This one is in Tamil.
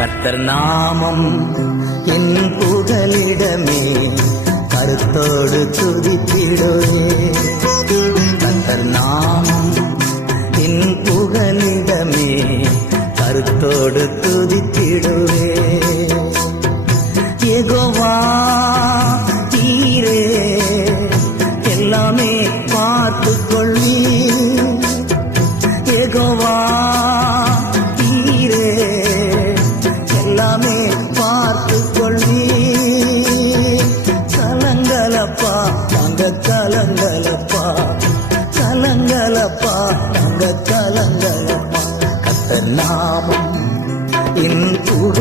கர்த்தர் நாமம் என் புகலிடமே, கருத்தோடு துதித்திடுவே. கர்த்தர் நாமம் என் புகலிடமே, கருத்தோடு துதித்திடுவே. யெகோவா நீரே எல்லாமே பார்த்து கொள்ளி. யெகோவா நீரே எல்லாமே பார்த்து கொள்ளி. கலங்கலப்பா தங்க கலங்கலப்பா, கலங்கலப்பா தங்க கலங்கலப்பா. கர்த்தர் நாமம் என் புகலிடமே,